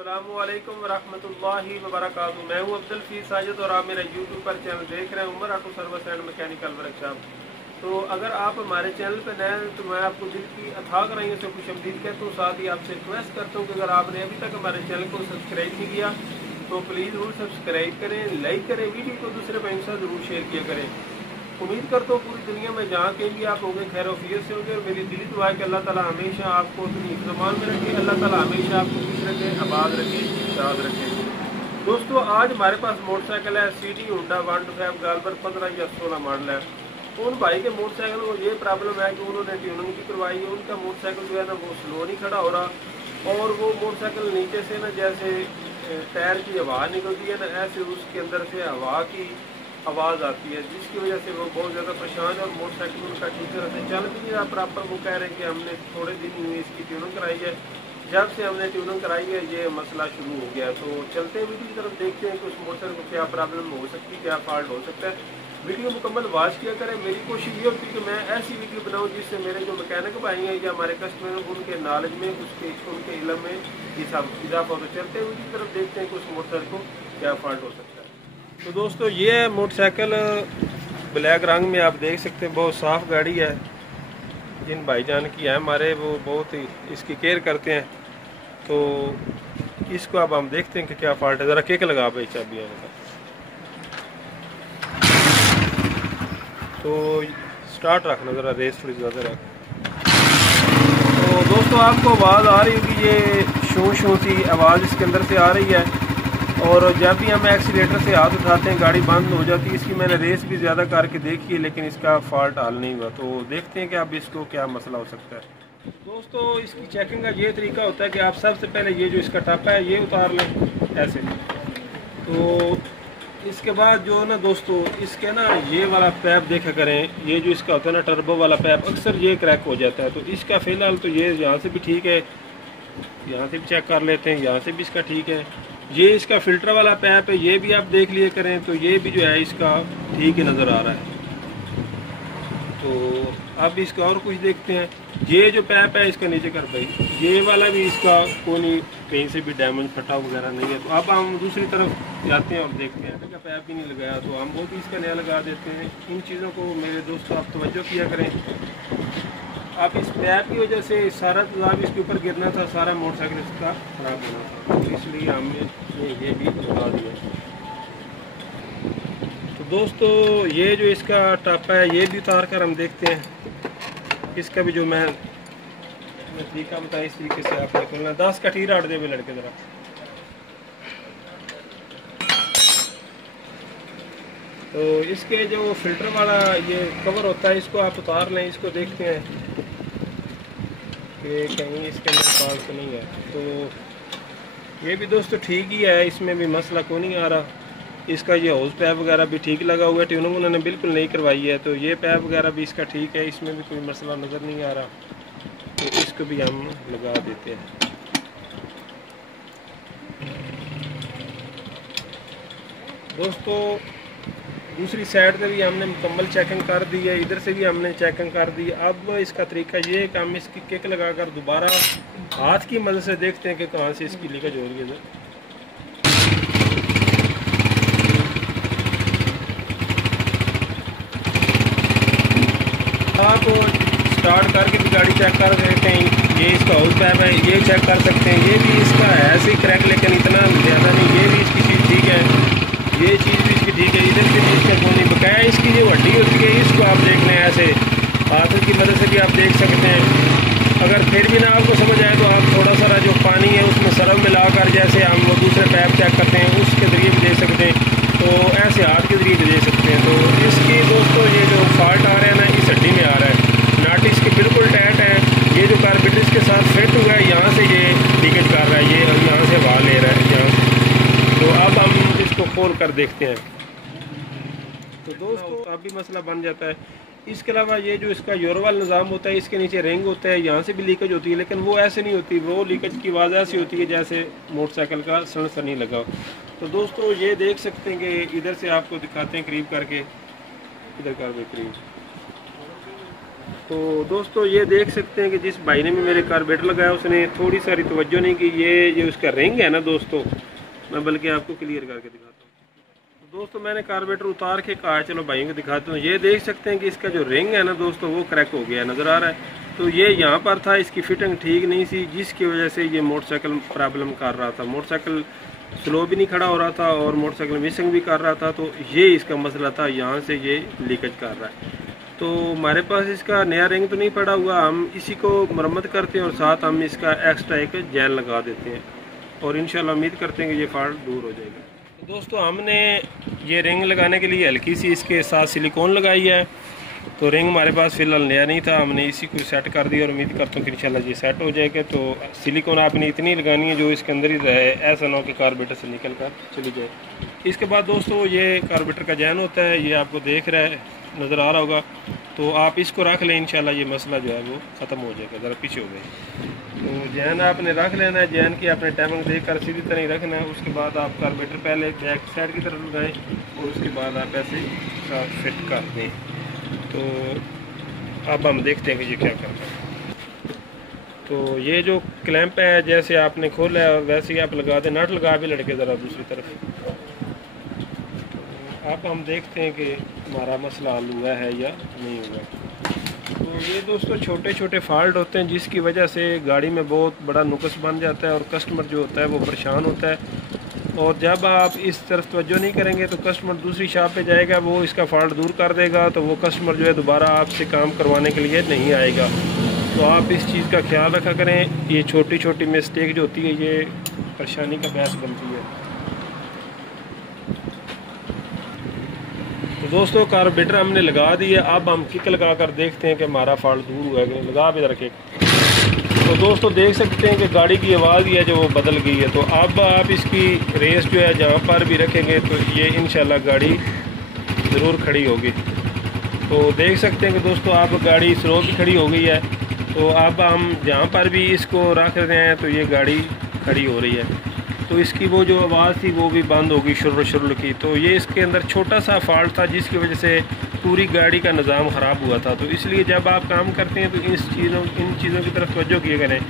अस्सलामुअलैकुम वरहमतुल्लाहि वबरकातुहू। मैं हूँ अब्दुल फीस साजिद और आप मेरा यूट्यूब पर चैनल देख रहे हैं Umar auto service and mechanical workshop. तो अगर आप हमारे चैनल पर नए हैं तो मैं आपको दिल की अथाह गहराइयों से खुशअमदीद कहता हूँ। साथ ही आपसे रिक्वेस्ट करता हूँ कि अगर आपने अभी तक हमारे चैनल को सब्सक्राइब नहीं किया तो प्लीज़ ज़रूर सब्सक्राइब करें, लाइक करें, वीडियो को दूसरे भाइयों से ज़रूर शेयर किया करें। उम्मीद करता हूँ पूरी दुनिया में जहाँ कहीं भी आप होंगे खैर वफियत से होंगे और मेरी दिली दुआ है कि अल्लाह ताला हमेशा आपको अपनी हिफ्ज़-ए-मान में रखे, अल्लाह ताला हमेशा आपको खुश रखे, आबाद रखे, शाद रखे। दोस्तों आज हमारे पास मोटरसाइकिल है सीडी होंडा 125 गालबर 15 या 16 मॉडल है। उन भाई के मोटरसाइकिल को ये प्रॉब्लम है कि उन्होंने ट्यूनिंग की करवाई है, उनका मोटरसाइकिल जो है ना वो स्लो नहीं खड़ा हो रहा और वो मोटरसाइकिल नीचे से ना जैसे टायर की हवा निकलती है ना ऐसे उसके अंदर से हवा की आवाज़ आती है, जिसकी वजह से वो बहुत ज़्यादा परेशान है और मोटरसाइकिल उनका ठीक तरह से चल भी नहीं रहा प्रॉपर। वो कह रहे हैं कि हमने थोड़े दिन ही इसकी ट्यूनिंग कराई है, जब से हमने ट्यूनिंग कराई है ये मसला शुरू हो गया। तो चलते हैं वीडियो की तरफ, देखते हैं कि उस मोटरसाइकिल को क्या प्रॉब्लम हो सकती है, क्या फॉल्ट हो सकता है। वीडियो मुकम्मल वॉच किया करें। मेरी कोशिश ये होती है कि मैं ऐसी वीडियो बनाऊँ जिससे मेरे जो मैकेनिक भाई हैं या हमारे कस्टमर हैं उनके नॉलेज में उनके इल्म में इजाफा हो। तो चलते हैं वीडियो की तरफ, देखते हैं कि उस मोटरसाइकिल को क्या फॉल्ट हो सकता है। तो दोस्तों ये है मोटरसाइकिल ब्लैक रंग में, आप देख सकते हैं बहुत साफ़ गाड़ी है। जिन भाईजान की है हमारे वो बहुत ही इसकी केयर करते हैं। तो इसको अब हम देखते हैं कि क्या फॉल्ट है। ज़रा किक लगा भाई चाबी आने का। तो स्टार्ट रखना, ज़रा रेस थोड़ी ज़्यादा रख। तो दोस्तों आपको आवाज़ आ रही होगी, ये शू शू सी आवाज़ इसके अंदर से आ रही है और जब भी हम एक्सीलेटर से हाथ उठाते हैं गाड़ी बंद हो जाती है। इसकी मैंने रेस भी ज़्यादा करके देखी है लेकिन इसका फॉल्ट हल नहीं हुआ। तो देखते हैं कि अब इसको क्या मसला हो सकता है। दोस्तों इसकी चेकिंग का ये तरीका होता है कि आप सबसे पहले ये जो इसका टप्पा है ये उतार लें ऐसे। तो इसके बाद जो ना दोस्तों इसके ना ये वाला पैप देखा करें, ये जो इसका होता है ना टर्बो वाला पैप, अक्सर ये क्रैक हो जाता है। तो इसका फ़िलहाल तो ये यहाँ से भी ठीक है, यहाँ से भी चेक कर लेते हैं, यहाँ से भी इसका ठीक है। ये इसका फ़िल्टर वाला पैप है, ये भी आप देख लिए करें। तो ये भी जो है इसका ठीक ही नज़र आ रहा है। तो अब इसका और कुछ देखते हैं। ये जो पैप है इसका नीचे कर भाई, ये वाला भी इसका कोई नहीं कहीं से भी डैमेज फटा वगैरह नहीं है। तो अब हम दूसरी तरफ जाते हैं और देखते हैं कि पैप भी नहीं लगाया तो हम वो भी इसका नया लगा देते हैं। इन चीज़ों को मेरे दोस्तों आप तवज्जो किया करें। अब इस पैप की वजह से सारा तेज़ाब इसके ऊपर गिरना था, सारा मोटरसाइकिल इसका ख़राब होना था, तो इसलिए हमने ये भी लगा दिया। तो दोस्तों ये जो इसका टप्पा है ये भी उतार कर हम देखते हैं। इसका भी जो मैं तरीका बताया इस तरीके से आपने खोलना। 10 का टी राट दे हुए लड़के ज़रा। तो इसके जो फिल्टर वाला ये कवर होता है इसको आप उतार लें। इसको देखते हैं कि कहीं इसके अंदर फॉल्ट तो नहीं है। तो ये भी दोस्तों ठीक ही है, इसमें भी मसला को नहीं आ रहा। इसका ये हौज पैप वगैरह भी ठीक लगा हुआ है, ट्यूनिंग उन्होंने बिल्कुल नहीं करवाई है। तो ये पैप वगैरह भी इसका ठीक है, इसमें भी कोई मसला नज़र नहीं आ रहा। तो इसको भी हम लगा देते हैं। दोस्तों दूसरी साइड से भी हमने मुकम्मल चेकिंग कर दी है, इधर से भी हमने चेकिंग कर दी। अब इसका तरीका ये है कि हम इसकी किक लगाकर दोबारा हाथ की मदद से देखते हैं कि कहाँ से इसकी लीकेज हो रही है। आप स्टार्ट करके भी गाड़ी चेक कर सकते हैं। ये इसका हाउस पैप है, ये चेक कर सकते हैं। ये भी इसका है ऐसे क्रैक लेकिन इतना ज़्यादा नहीं। ये भी इसकी चीज़ ठीक है, ये चीज़ भी इसकी ठीक है। इधर से भी इसका कोई नहीं बकाया इसकी जो हड्डी होती है इसको आप देख लें ऐसे हाथों की मदद से भी आप देख सकते हैं। अगर फिर भी ना आपको समझ आए तो आप थोड़ा सा जो पानी है उसमें सरफ मिलाकर जैसे हम वो दूसरे पैप चेक करते हैं उसके ज़रिए भी दे सकते हैं। तो ऐसे हाथ के ज़रिए भी दे सकते हैं। तो इसकी दोस्तों ये जो फॉल्ट आ रहा है ना इस हड्डी में आ रहा है। नाट इसके बिल्कुल टाइट है। ये जो कार्बेटर इसके साथ फिट हुआ है यहाँ से ये लीकेज कर रहा है, ये यहाँ से हवा ले रहा है यहाँ से। तो अब हम इसको खोल कर देखते हैं। तो दोस्तों अब भी मसला बन जाता है। इसके अलावा ये जो इसका यूरोवाल निज़ाम होता है इसके नीचे रिंग होता है, यहाँ से भी लीकेज होती है लेकिन वो ऐसे नहीं होती। वो लीकेज की आवाज़ ऐसी होती है जैसे मोटरसाइकिल का सन नहीं लगा। तो दोस्तों ये देख सकते हैं कि इधर से आपको दिखाते हैं करीब करके, इधर कर दो करीब। तो दोस्तों ये देख सकते हैं कि जिस भाई ने भी मेरे कार्बोरेटर लगाया उसने थोड़ी सारी तवज्जो नहीं की। ये जो उसका रिंग है ना दोस्तों, मैं बल्कि आपको क्लियर करके दिखाता हूँ। तो दोस्तों मैंने कार्बोरेटर उतार के कहा चलो भाइयों को दिखाता हूँ। ये देख सकते हैं कि इसका जो रिंग है ना दोस्तों वो क्रैक हो गया नज़र आ रहा है। तो ये यहाँ पर था, इसकी फिटिंग ठीक नहीं थी, जिसकी वजह से ये मोटरसाइकिल प्रॉब्लम कर रहा था। मोटरसाइकिल स्लो भी नहीं खड़ा हो रहा था और मोटरसाइकिल मिसिंग भी कर रहा था। तो ये इसका मसला था, यहाँ से ये लीकेज कर रहा है। तो हमारे पास इसका नया रिंग तो नहीं पड़ा हुआ, हम इसी को मरम्मत करते हैं और साथ हम इसका एक्स्ट्रा एक जेल लगा देते हैं और इंशाल्लाह उम्मीद करते हैं कि ये फॉल्ट दूर हो जाएगा। तो दोस्तों हमने ये रिंग लगाने के लिए हल्की सी इसके साथ सिलिकॉन लगाई है। तो रिंग हमारे पास फ़िलहाल नया नहीं था, हमने इसी को सेट कर दिया और उम्मीद करता हूँ कि इंशाल्लाह ये सेट हो जाएगा। तो सिलिकॉन आपने इतनी लगानी है जो इसके अंदर ही रहे, ऐसा ना हो कि कार्बोरेटर से निकल कर चली जाए। इसके बाद दोस्तों ये कार्बोरेटर का जैन होता है, ये आपको देख रहा है, नज़र आ रहा होगा। तो आप इसको रख लें, इंशाल्लाह ये मसला जो है वो ख़त्म हो जाएगा। ज़रा पीछे हो गए तो जैन आपने रख लेना है। जैन की आपने टाइमिंग देख कर सीधी तरह ही रखना है। उसके बाद आप कार्बोरेटर पहले बैक साइड की तरफ लगाएं और उसके बाद आप ऐसे फिट कर दें। तो अब हम देखते हैं कि ये क्या करता है। तो ये जो क्लैंप है जैसे आपने खोला है और वैसे ही आप लगा दें, नट लगा भी लड़के ज़रा दूसरी तरफ। अब हम देखते हैं कि हमारा मसला हल हुआ है या नहीं हुआ। तो ये दोस्तों छोटे छोटे फॉल्ट होते हैं जिसकी वजह से गाड़ी में बहुत बड़ा नुक्स बन जाता है और कस्टमर जो होता है वो परेशान होता है। और जब आप इस तरफ तवज्जो नहीं करेंगे तो कस्टमर दूसरी शॉप पे जाएगा, वो इसका फॉल्ट दूर कर देगा, तो वो कस्टमर जो है दोबारा आपसे काम करवाने के लिए नहीं आएगा। तो आप इस चीज़ का ख्याल रखा करें। ये छोटी छोटी मिस्टेक जो होती है ये परेशानी का बायस बनती है। तो दोस्तों कार्बोरेटर हमने लगा दिया, अब हम किक लगा कर देखते हैं कि हमारा फॉल्ट दूर हुआ है। लगा भी रखे तो दोस्तों देख सकते हैं कि गाड़ी की आवाज़ ही है जो वो बदल गई है। तो अब आप इसकी रेस जो है जहाँ पर भी रखेंगे तो ये इंशाल्लाह गाड़ी ज़रूर खड़ी होगी। तो देख सकते हैं कि दोस्तों आप गाड़ी स्लो भी खड़ी हो गई है। तो अब हम जहाँ पर भी इसको रख रहे हैं तो ये गाड़ी खड़ी हो रही है। तो इसकी वो जो आवाज़ थी वो भी बंद होगी शुरू शुरू की। तो ये इसके अंदर छोटा सा फॉल्ट था जिसकी वजह से पूरी गाड़ी का निज़ाम ख़राब हुआ था। तो इसलिए जब आप काम करते हैं तो इन चीज़ों की तरफ तवज्जो किया करें।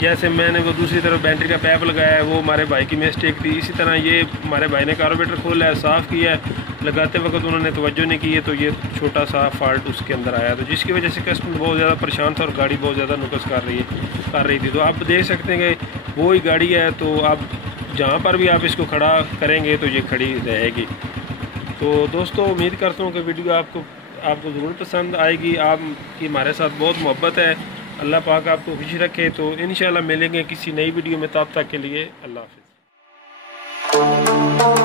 जैसे मैंने वो दूसरी तरफ बैटरी का पैप लगाया है, वो हमारे भाई की मिस्टेक थी। इसी तरह ये हमारे भाई ने कार्बोरेटर खोला है, साफ़ किया है, लगाते वक्त उन्होंने तवज्जो नहीं की है तो ये छोटा सा फॉल्ट उसके अंदर आया। तो जिसकी वजह से कस्टमर बहुत ज़्यादा परेशान था और गाड़ी बहुत ज़्यादा नुकस कर रही थी। तो आप देख सकते हैं कि वो ही गाड़ी है। तो आप जहाँ पर भी आप इसको खड़ा करेंगे तो ये खड़ी रहेगी। तो दोस्तों उम्मीद करता हूँ कि वीडियो आपको ज़रूर पसंद आएगी। आपकी हमारे साथ बहुत मोहब्बत है। अल्लाह पाक आपको खुश रखे। तो इंशाल्लाह मिलेंगे किसी नई वीडियो में, तब तक के लिए अल्लाह हाफ़िज़।